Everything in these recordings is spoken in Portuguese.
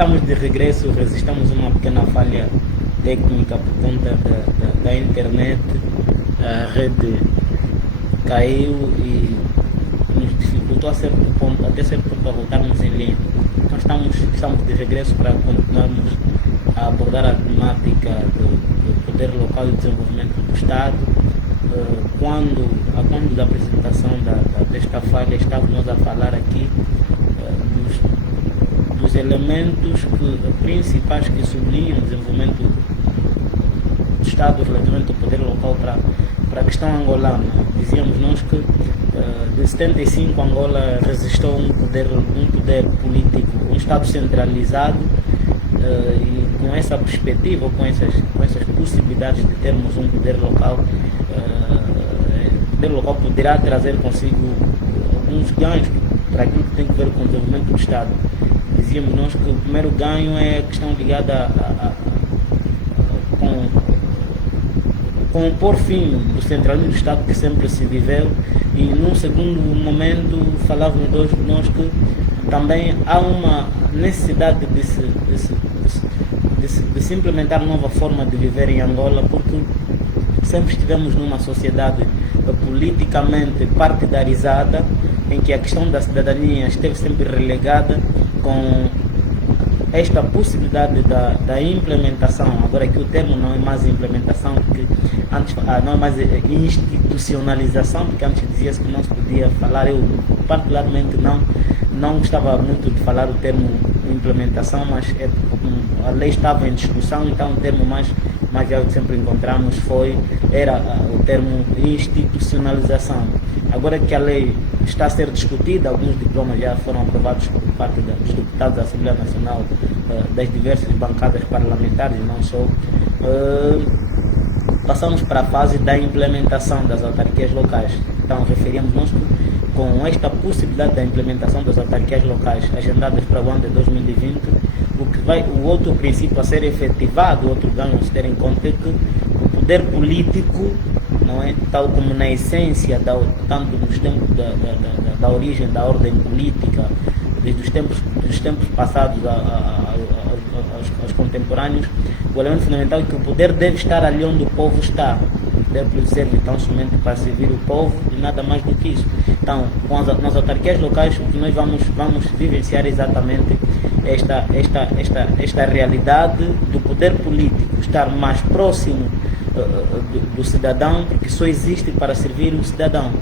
estamos de regresso, resistamos uma pequena falha técnica por conta da internet. A rede caiu e nos dificultou até certo ponto a voltarmos em linha. Então estamos de regresso para continuarmos a abordar a temática do poder local e desenvolvimento do Estado. Quando da apresentação desta falha, estávamos a falar aqui dos elementos principais que sublinham o desenvolvimento do Estado relativamente ao poder local para a questão angolana. Dizíamos nós que de 75 Angola resistiu a um poder político, um Estado centralizado, e com essa perspectiva, com essas possibilidades de termos um poder local, o poder local poderá trazer consigo alguns ganhos para aquilo que tem a ver com o desenvolvimento do Estado. Dizíamos nós que o primeiro ganho é a questão ligada com o por fim do centralismo do Estado que sempre se viveu, e num segundo momento falávamos nós que também há uma necessidade de se implementar nova forma de viver em Angola, porque sempre estivemos numa sociedade politicamente partidarizada, em que a questão da cidadania esteve sempre relegada, com esta possibilidade da implementação. Agora aqui o termo não é mais implementação, porque antes não é mais institucionalização, porque antes dizia-se que não se podia falar. Eu particularmente não gostava muito de falar o termo implementação, mas a lei estava em discussão, então o termo mais velho que sempre encontramos era o termo institucionalização. Agora que a lei está a ser discutida, alguns diplomas já foram aprovados por parte dos deputados da Assembleia Nacional, das diversas bancadas parlamentares e não só, passamos para a fase da implementação das autarquias locais. Então referíamos nós com esta possibilidade da implementação das autarquias locais agendadas para o ano de 2020, o outro princípio a ser efetivado, o outro ganho a se ter em conta é que o poder político, não é, tal como na essência, tanto nos tempos da origem da ordem política, desde os tempos passados aos contemporâneos, o elemento fundamental é que o poder deve estar ali onde o povo está. O poder serve então somente para servir o povo e nada mais do que isso. Então, nas autarquias locais, o que nós vamos vivenciar exatamente esta realidade do poder político estar mais próximo do cidadão, porque só existe para servir o cidadão.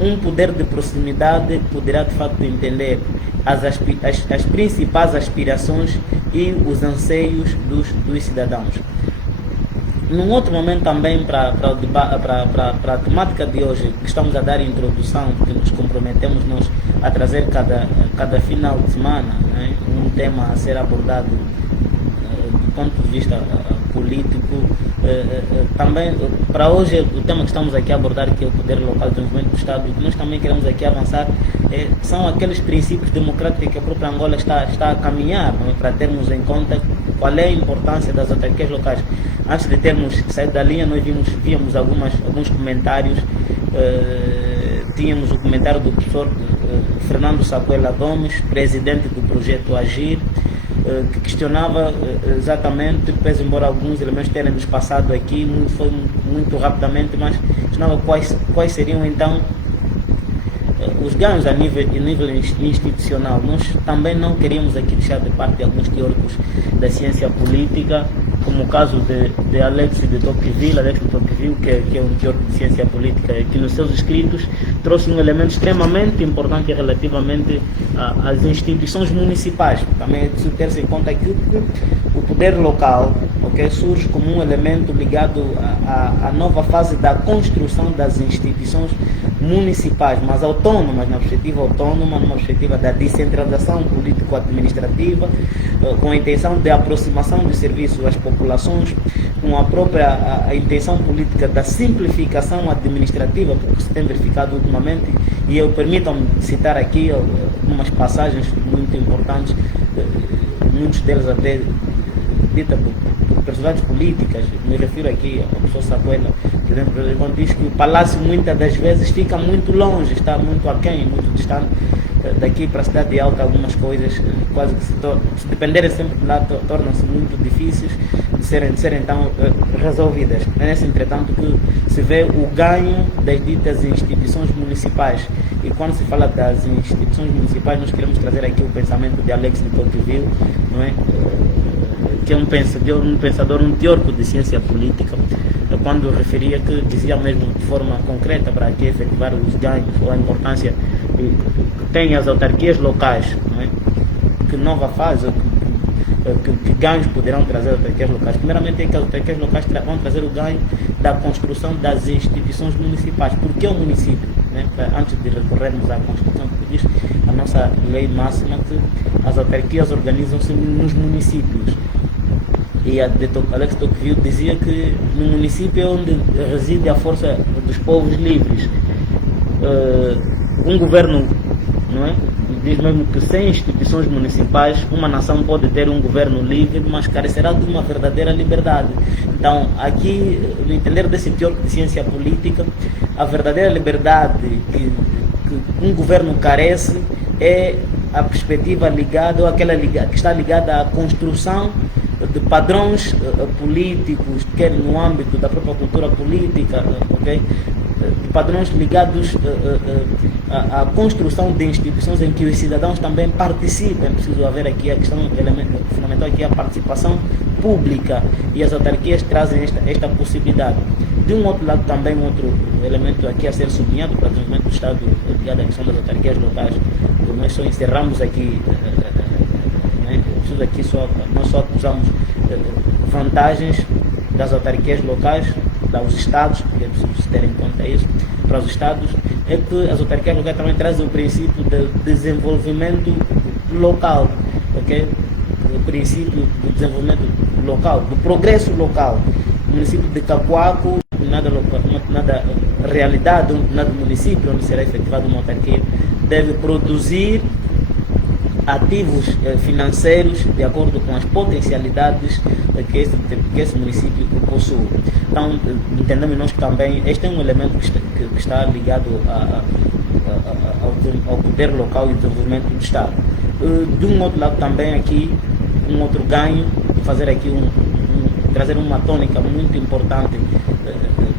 Um poder de proximidade poderá de facto entender as principais aspirações e os anseios dos cidadãos. Num outro momento também, para a temática de hoje, que estamos a dar introdução, porque nos comprometemos nós a trazer cada final de semana, né, um tema a ser abordado do ponto de vista político. Também, para hoje, o tema que estamos aqui a abordar, que é o poder local de desenvolvimento do Estado, o que nós também queremos aqui avançar são aqueles princípios democráticos que a própria Angola está a caminhar, não é, para termos em conta qual é a importância das autarquias locais. Antes de termos saído da linha, nós víamos alguns comentários. Tínhamos o comentário do professor Fernando Sapuela Gomes, presidente do projeto Agir, que questionava exatamente, pese embora alguns elementos tenham nos passado aqui, foi muito rapidamente, mas questionava quais seriam então os ganhos a nível institucional. Nós também não queríamos aqui deixar de parte alguns teóricos da ciência política, como o caso de Alex de Tocqueville, que é um teórico de ciência política, que nos seus escritos trouxe um elemento extremamente importante relativamente às instituições municipais. Também é preciso ter-se em conta que o poder local, surge como um elemento ligado à nova fase da construção das instituições municipais, mas autónomas, na perspectiva autônoma, numa perspectiva da descentralização político-administrativa, com a intenção de aproximação de serviços às populações, com a própria a intenção política da simplificação administrativa, porque se tem verificado ultimamente, e eu permitam-me citar aqui algumas passagens muito importantes, muitos deles até dita por personalidades políticas. Me refiro aqui ao professor Sapuela, por exemplo, quando diz que o palácio muitas das vezes fica muito longe, está muito aquém, muito distante, daqui para a cidade de Alta algumas coisas quase que se dependerem sempre de lá tornam-se muito difíceis de serem então resolvidas. É nesse entretanto que se vê o ganho das ditas instituições municipais. E quando se fala das instituições municipais, nós queremos trazer aqui o pensamento de Alex de Tocqueville, não é? Que é um pensador, um teórico de ciência política, quando referia que dizia mesmo de forma concreta para aqui efetivar os ganhos ou a importância que têm as autarquias locais, não é? Que nova fase, que ganhos poderão trazer as autarquias locais. Primeiramente é que as autarquias locais vão trazer o ganho da construção das instituições municipais. Por que o município? Né? Antes de recorrermos à Constituição, porque diz a nossa lei máxima que as autarquias organizam-se nos municípios. E a Alex Tocqueville dizia que no município é onde reside a força dos povos livres. Um governo, não é? Diz mesmo que sem instituições municipais uma nação pode ter um governo livre, mas carecerá de uma verdadeira liberdade. Então, aqui, no entender desse teórico de ciência política, a verdadeira liberdade que um governo carece é a perspectiva ligada, ou aquela que está ligada à construção de padrões políticos, quer no âmbito da própria cultura política, okay? Padrões ligados à construção de instituições em que os cidadãos também participem. É preciso haver aqui a questão fundamental, aqui a participação pública, e as autarquias trazem esta possibilidade. De um outro lado também, outro elemento aqui a ser sublinhado para o desenvolvimento do Estado ligado à questão das autarquias locais. Nós só encerramos aqui, nós só acusamos vantagens das autarquias locais, para os estados, porque é preciso ter em conta isso, para os estados, é que as autarquias locais também trazem o princípio de desenvolvimento local, okay? O princípio do desenvolvimento local, do progresso local. O município de Cacoaco, nada realidade, nada município onde será efetivada uma autarquia, deve produzir ativos financeiros de acordo com as potencialidades que esse município possui. Então, entendemos nós que também este é um elemento que está ligado ao poder local e desenvolvimento do Estado. De um outro lado também aqui, um outro ganho, fazer aqui trazer uma tônica muito importante,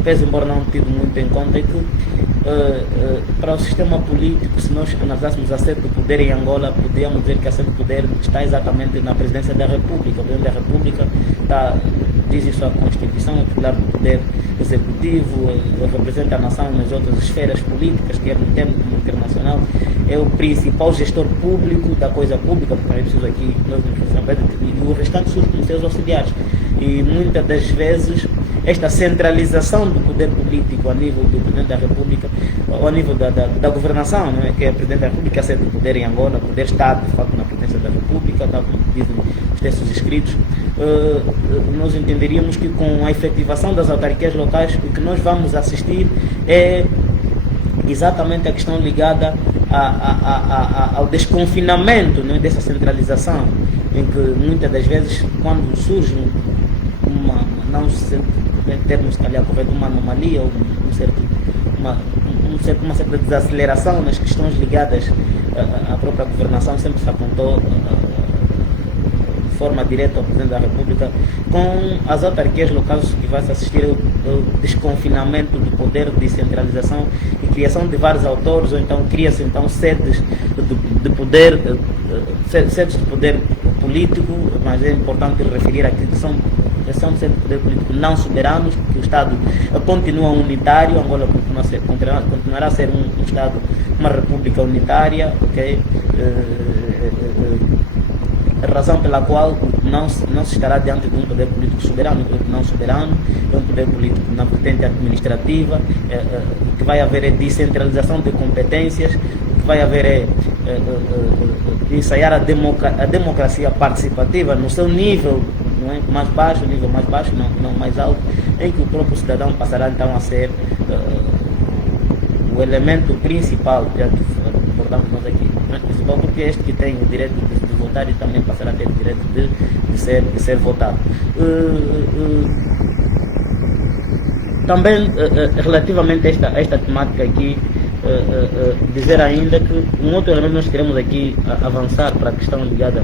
pese embora não tido muito em conta, é que para o sistema político, se nós analisássemos a sede do poder em Angola, podíamos dizer que a sede do poder está exatamente na presidência da República. O presidente da República diz isso a Constituição, é titular do poder executivo, representa a nação nas outras esferas políticas, quer no interno como internacional, é o principal gestor público da coisa pública, porque é preciso aqui e o restante surge com seus auxiliares. E muitas das vezes esta centralização do poder político a nível do Presidente da República, ou a nível da governação, não é? Que é o Presidente da República, a sede do poder em Angola, o poder está de facto na Presidência da República, tal como dizem os textos escritos. Nós entenderíamos que com a efetivação das autarquias locais, o que nós vamos assistir é exatamente a questão ligada ao desconfinamento, não é? Dessa centralização, em que muitas das vezes, quando surge não em termos, se calhar, correto, uma anomalia ou uma certa desaceleração nas questões ligadas à própria governação, sempre se apontou de forma direta ao Presidente da República. Com as autarquias locais, o que vai se assistir é o desconfinamento do poder, descentralização e criação de vários autores, ou então cria-se então sedes de poder, sedes de poder político, mas é importante referir aqui que são de poder político não soberanos, porque o Estado continua unitário, Angola continuará a ser um Estado, uma república unitária, ok? A razão pela qual não se estará diante de um poder político soberano. O poder não soberano é um poder político na vertente administrativa, o que vai haver é descentralização de competências, o que vai haver é ensaiar a democracia participativa no seu nível, não é? Mais baixo, nível mais baixo, não mais alto, em que o próprio cidadão passará então a ser o elemento principal, já que abordamos nós aqui, principal, porque é este que tem o direito de votar e também passará a ter o direito de ser votado. Também relativamente a esta temática aqui, dizer ainda que um outro elemento que nós queremos aqui avançar para a questão ligada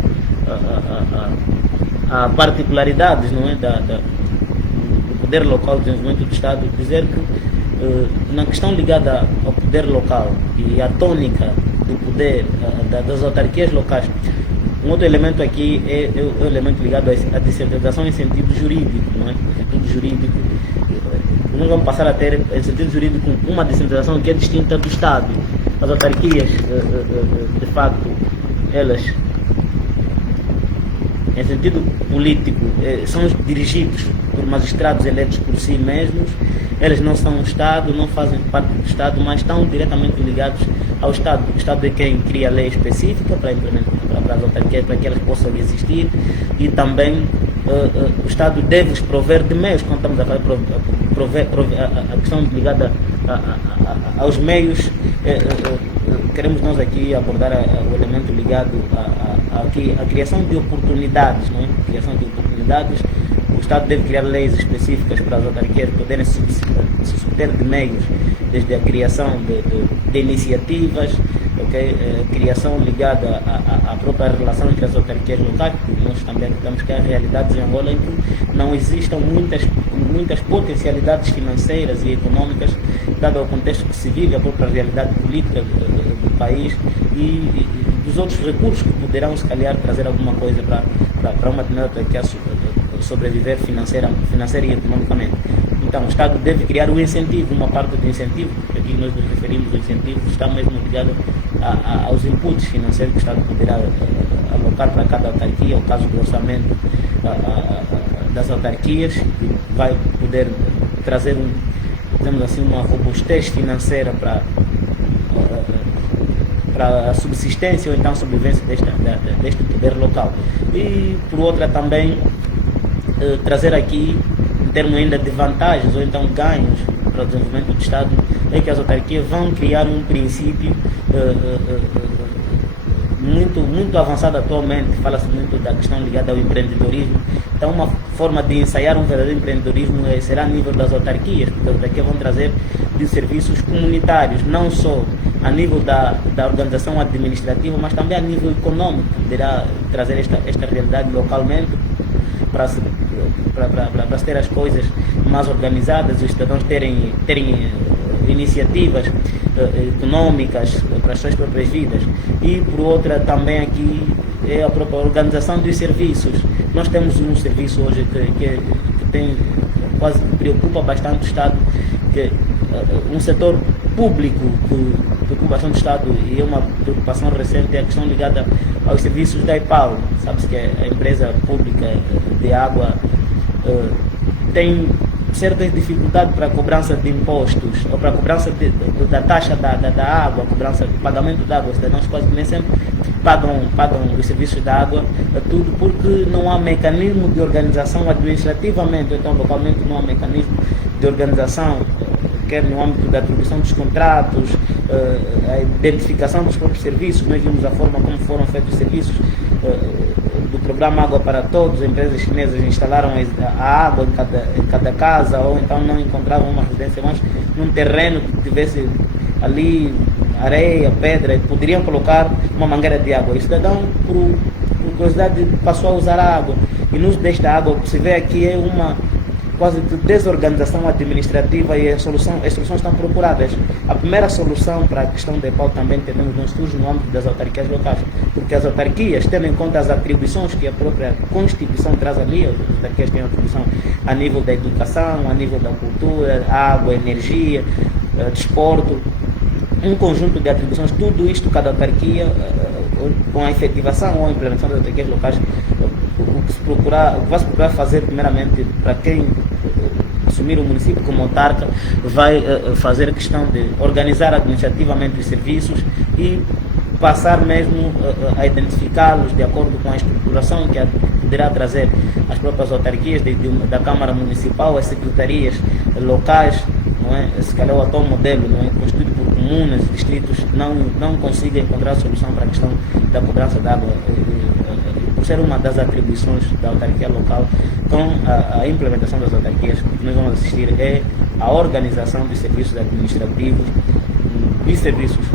a particularidades, não é, do poder local, do desenvolvimento do Estado, dizer que na questão ligada ao poder local e à tônica do poder das autarquias locais, um outro elemento aqui é o elemento ligado à descentralização em sentido jurídico, não é? Em sentido jurídico, nós vamos passar a ter, em sentido jurídico, uma descentralização que é distinta do Estado. As autarquias, de facto, elas, em sentido político, são dirigidos por magistrados eleitos por si mesmos. Eles não são o Estado, não fazem parte do Estado, mas estão diretamente ligados ao Estado. O Estado é quem cria a lei específica para implementar para as autarquias, para que elas possam existir, e também o Estado deve os prover de meios, quando estamos a falar a questão ligada aos meios. Queremos nós aqui abordar o elemento ligado à criação de oportunidades, não é? Criação de oportunidades. O Estado deve criar leis específicas para as autarquias poderem se subter de meios, desde a criação de iniciativas, okay? Criação ligada à própria relação entre as autarquias locais, porque nós também temos que há realidades em Angola em que não existam muitas potencialidades financeiras e econômicas, dado ao contexto que se vive, a própria realidade política do país e dos outros recursos que poderão, se calhar, trazer alguma coisa para uma determinada autarquia sobreviver financeira e economicamente. Então, o Estado deve criar o incentivo, uma parte do incentivo, porque aqui nós nos referimos ao incentivo, está mesmo ligado aos inputs financeiros que o Estado poderá alocar para cada autarquia, o caso do orçamento das autarquias, que vai poder trazer, digamos assim, uma robustez financeira para a subsistência ou então a sobrevivência deste poder local. E, por outra, também trazer aqui, em termos ainda de vantagens ou então ganhos para o desenvolvimento do Estado, é que as autarquias vão criar um princípio muito avançado atualmente. Fala-se muito da questão ligada ao empreendedorismo. Então, uma forma de ensaiar um verdadeiro empreendedorismo será a nível das autarquias, porque as autarquias vão trazer de serviços comunitários, não só a nível da organização administrativa, mas também a nível econômico. Poderá trazer esta realidade localmente para se ter as coisas mais organizadas, os cidadãos terem iniciativas econômicas para as suas próprias vidas. E, por outra, também aqui é a própria organização dos serviços. Nós temos um serviço hoje que tem, quase que preocupa bastante o Estado, que é um setor público que preocupa bastante o Estado, e é uma preocupação recente, é a questão ligada aos serviços da EPAL. Sabe-se que a empresa pública de água tem certas dificuldades para a cobrança de impostos, ou para a cobrança da taxa da água, a cobrança do pagamento da água. Os cidadãos quase nem sempre pagam os serviços da água, tudo porque não há mecanismo de organização administrativamente, ou então localmente não há mecanismo de organização, quer no âmbito da atribuição dos contratos, a identificação dos próprios serviços. Nós vimos a forma como foram feitos os serviços do programa Água para Todos. Empresas chinesas instalaram a água em cada casa, ou então não encontravam uma residência, mas num terreno que tivesse ali areia, pedra, e poderiam colocar uma mangueira de água. E o cidadão, por curiosidade, passou a usar a água. E no uso desta água, o que se vê aqui é uma quase de desorganização administrativa, e as soluções estão procuradas. A primeira solução para a questão da EPAL também temos um estudo no âmbito das autarquias locais, porque as autarquias, tendo em conta as atribuições que a própria Constituição traz ali, as autarquias têm atribuição a nível da educação, a nível da cultura, água, energia, desporto, um conjunto de atribuições. Tudo isto, cada autarquia, com a efetivação ou a implementação das autarquias locais, o que vai se procurar fazer primeiramente para quem assumir o município como autarca, vai fazer a questão de organizar administrativamente os serviços e passar mesmo a identificá-los de acordo com a estruturação que poderá trazer as próprias autarquias, da Câmara Municipal, as secretarias locais, não é? Se calhar o atual modelo, não é? Constituído por comunas, distritos, não consiga encontrar solução para a questão da cobrança de água, por ser uma das atribuições da autarquia local. Com a implementação das autarquias, o que nós vamos assistir é a organização dos serviços administrativos e serviços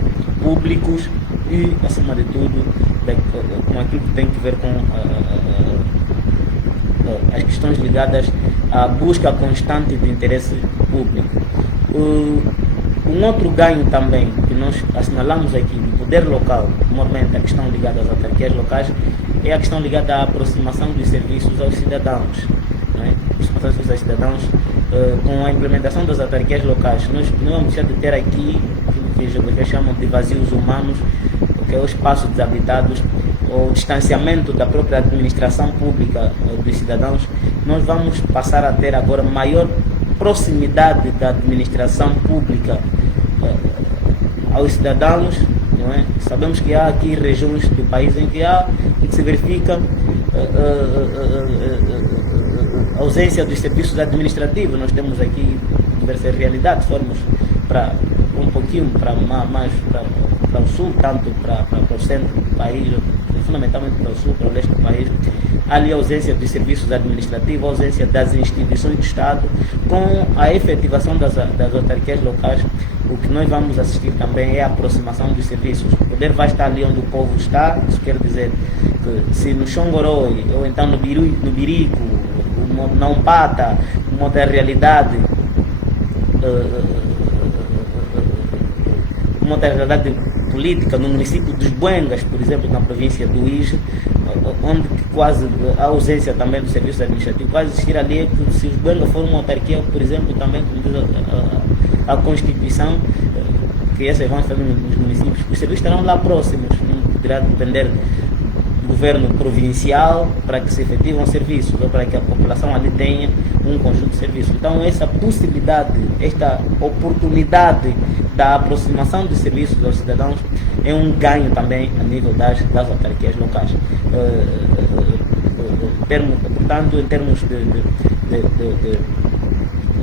públicos e, acima de tudo, com aquilo que tem que ver com as questões ligadas à busca constante de interesse público. Um outro ganho também que nós assinalamos aqui do poder local, normalmente a questão ligada às autarquias locais, é a questão ligada à aproximação dos serviços aos cidadãos. Não é? Aproximação dos serviços aos cidadãos, com a implementação das autarquias locais. Nós não vamos deixar de ter aqui o que os geografias chamam de vazios humanos, que é o espaço desabitados, o distanciamento da própria administração pública dos cidadãos. Nós vamos passar a ter agora maior proximidade da administração pública aos cidadãos. Não é? Sabemos que há aqui regiões do país em que se verifica a ausência dos serviços administrativos. Nós temos aqui diversas realidades, formos para um pouquinho mais para o sul, tanto para o centro do país, fundamentalmente para o sul, para o leste do país. Há ali a ausência dos serviços administrativos, a ausência das instituições do Estado, com a efetivação das autarquias locais. O que nós vamos assistir também é a aproximação dos serviços. O poder vai estar ali onde o povo está. Isso quer dizer que se no Xongoroi, ou então no Birico, na Umpata, uma outra realidade, uma outra realidade política, no município dos Buengas, por exemplo, na província do Ije, onde quase a ausência também do serviço administrativo, vai existir ali é que se os Buengas forem uma autarquia, por exemplo, também como diz a Constituição, que essas vão estar nos municípios, os serviços estarão lá próximos, não poderá depender do governo provincial para que se efetivem serviços ou para que a população ali tenha um conjunto de serviços. Então essa possibilidade, esta oportunidade da aproximação dos serviços aos cidadãos é um ganho também a nível das autarquias locais. Portanto, em termos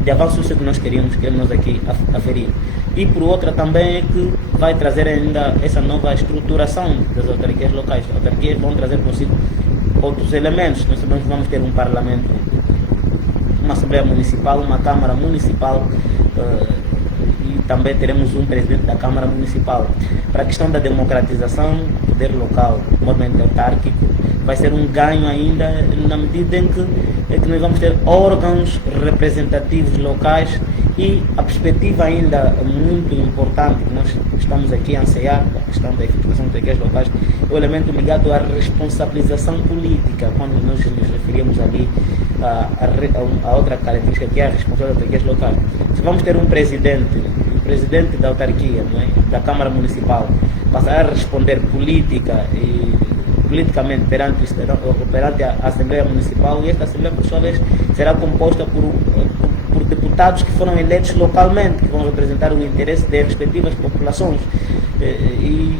de avanços que nós queremos nós aqui aferir. E por outra também é que vai trazer ainda essa nova estruturação das autarquias locais. As autarquias vão trazer consigo outros elementos. Nós também vamos ter um parlamento, uma assembleia municipal, uma câmara municipal, e também teremos um presidente da câmara municipal. Para a questão da democratização do poder local, movimento autárquico, vai ser um ganho ainda na medida em que nós vamos ter órgãos representativos locais. E a perspectiva ainda muito importante que nós estamos aqui a anseiar, a questão da efetivação das autarquias locais, é o elemento ligado à responsabilização política, quando nós nos referimos ali a outra característica que é a responsabilidade das autarquias locais. Se vamos ter um presidente da autarquia, não é? Da Câmara Municipal, passará a responder politicamente perante a Assembleia Municipal, e esta Assembleia, por sua vez, será composta por deputados que foram eleitos localmente, que vão representar o interesse das respectivas populações. E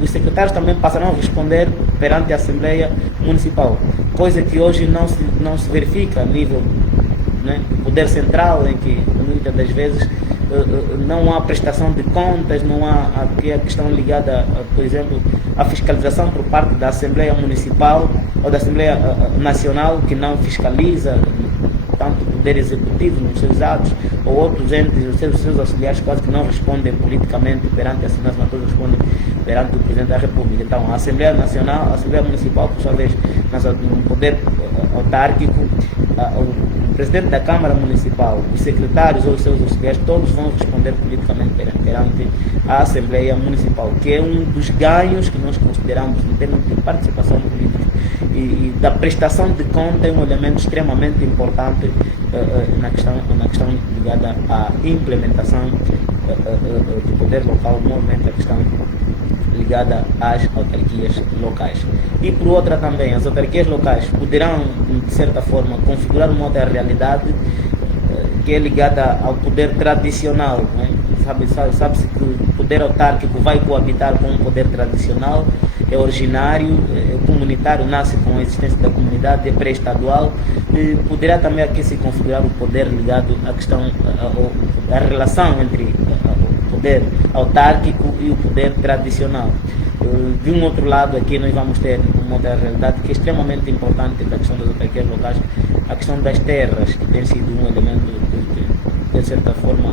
os secretários também passarão a responder perante a Assembleia Municipal, coisa que hoje não se verifica a nível, né, do Poder Central, em que muitas das vezes não há prestação de contas, não há aqui a questão ligada, por exemplo, à fiscalização por parte da Assembleia Municipal ou da Assembleia Nacional, que não fiscaliza tanto o Poder Executivo nos seus atos, ou outros entes, os seus auxiliares quase que não respondem politicamente perante a Assembleia Nacional, todos respondem perante o Presidente da República. Então a Assembleia Nacional, a Assembleia Municipal, por sua vez, no poder autárquico, o Presidente da Câmara Municipal, os secretários ou os seus auxiliares, todos vão responder politicamente perante a Assembleia Municipal, que é um dos ganhos que nós consideramos em termos de participação política e da prestação de conta. É um elemento extremamente importante na questão ligada à implementação do poder local, normalmente a questão ligada às autarquias locais. E por outra também, as autarquias locais poderão, de certa forma, configurar uma outra realidade que é ligada ao poder tradicional, né? Sabe-se que o poder autárquico vai coabitar com o poder tradicional, é originário, é comunitário, nasce com a existência da comunidade, é pré-estadual, e poderá também aqui se configurar o poder ligado à questão, a relação entre o poder autárquico e o poder tradicional. De um outro lado, aqui nós vamos ter uma outra realidade que é extremamente importante da questão das autarquias locais, a questão das terras, que tem sido um elemento de certa forma,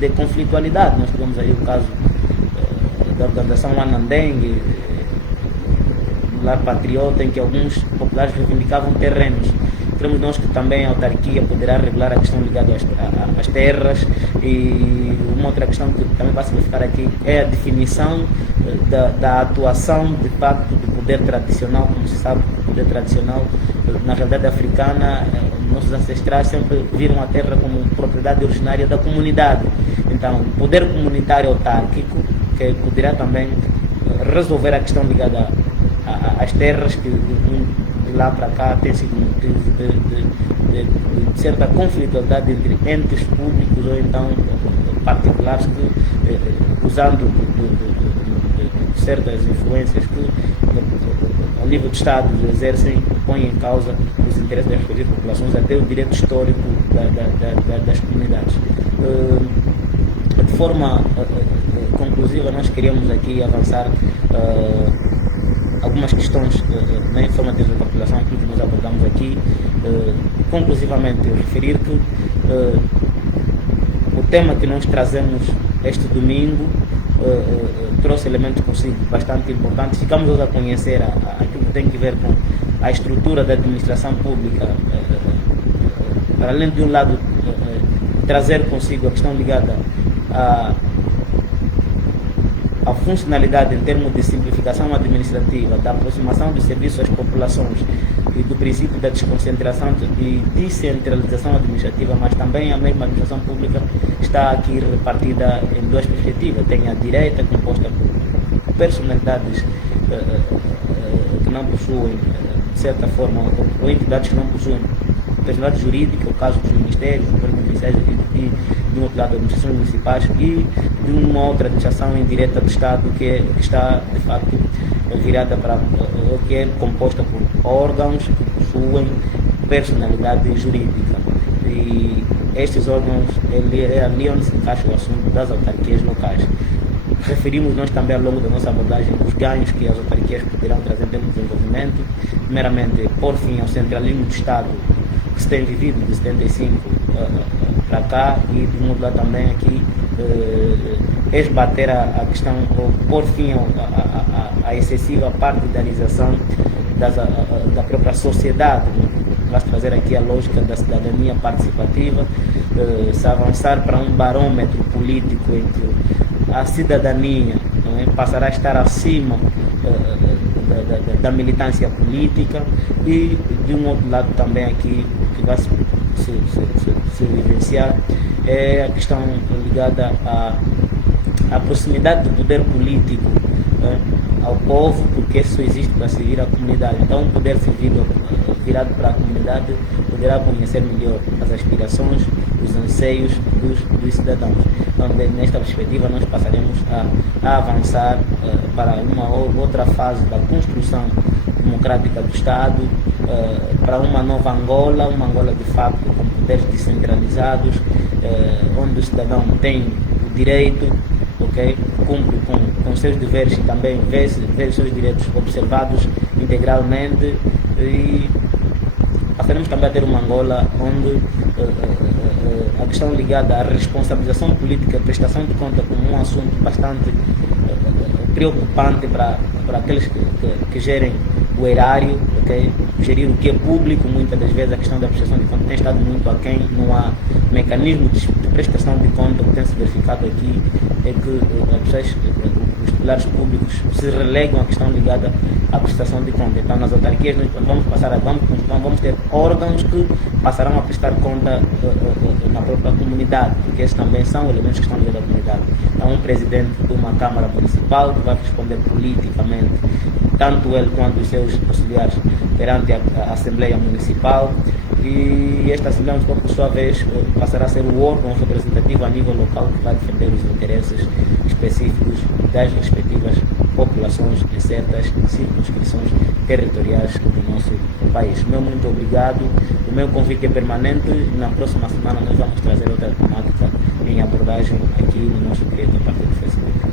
de conflitualidade. Nós tivemos aí o caso da organização Anandeng, do Lar Patriota, em que alguns populares reivindicavam terrenos. Cremos nós que também a autarquia poderá regular a questão ligada às terras, e uma outra questão que também vai se verificar aqui é a definição da atuação de facto do poder tradicional. Como se sabe, o poder tradicional na realidade africana, nossos ancestrais sempre viram a terra como propriedade originária da comunidade. Então, o poder comunitário autárquico, que poderá também resolver a questão ligada às terras, que de lá para cá tem sido motivo de certa conflitualidade entre entes públicos ou então particulares que, usando de certas influências que ao nível do Estado exercem, põem em causa os interesses das respectivas populações, até o direito histórico das comunidades. De forma conclusiva, nós queríamos aqui avançar algumas questões na informativa da população que nós abordamos aqui. Conclusivamente, referir que o tema que nós trazemos este domingo trouxe elementos consigo bastante importantes. Ficamos hoje a conhecer aquilo que tem a ver com a estrutura da administração pública, para além de um lado trazer consigo a questão ligada a funcionalidade em termos de simplificação administrativa, da aproximação dos serviços às populações e do princípio da desconcentração e descentralização administrativa, mas também a mesma administração pública está aqui repartida em duas perspectivas. Tem a direita, composta por personalidades que não possuem, de certa forma, ou entidades que não possuem personalidade jurídica, o caso dos ministérios, do governo municipal e de um outro lado, administrações municipais, e de uma outra administração indireta do Estado que está, de facto, virada para o que é composta por órgãos que possuem personalidade jurídica. E estes órgãos, é ali onde se encaixa o assunto das autarquias locais. Referimos nós também ao longo da nossa abordagem os ganhos que as autarquias poderão trazer dentro do desenvolvimento, primeiramente, por fim, ao centralismo do Estado que se tem vivido de 75 para cá, e de um outro lado também aqui esbater a questão, ou pôr fim à excessiva partidarização da própria sociedade. Vai trazer aqui a lógica da cidadania participativa, se avançar para um barômetro político em que a cidadania passará a estar acima da militância política, e de um outro lado também aqui que vai se vivenciar é a questão ligada à proximidade do poder político ao povo, porque isso existe para servir a comunidade. Então, o poder servido virado para a comunidade poderá conhecer melhor as aspirações, os anseios dos cidadãos. Então, nesta perspectiva, nós passaremos a avançar para uma outra fase da construção democrática do Estado, para uma nova Angola, uma Angola de facto com poderes descentralizados, onde o cidadão tem o direito, cumpre com seus deveres e também vê os seus direitos observados integralmente, e passaremos também a ter uma Angola onde a questão ligada à responsabilização política e prestação de conta como um assunto bastante preocupante para aqueles que gerem o erário, gerir o que é público. Muitas das vezes a questão da prestação de conta tem estado muito aquém, não há mecanismo de prestação de conta. O que tem se verificado aqui é que os titulares públicos se relegam à questão ligada à prestação de conta. Então, nas autarquias nós vamos ter órgãos que passarão a prestar conta na própria comunidade, porque esses também são elementos que estão ligados à comunidade. Então, um presidente de uma Câmara Municipal que vai responder politicamente, tanto ele quanto os seus auxiliares, perante a Assembleia Municipal, e esta Assembleia Municipal, por sua vez, passará a ser o órgão representativo a nível local que vai defender os interesses específicos das respectivas populações em certas circunscrições territoriais do nosso país. Meu muito obrigado, o meu convite é permanente. Na próxima semana nós vamos trazer outra temática em abordagem aqui no nosso querido Partido do Facebook.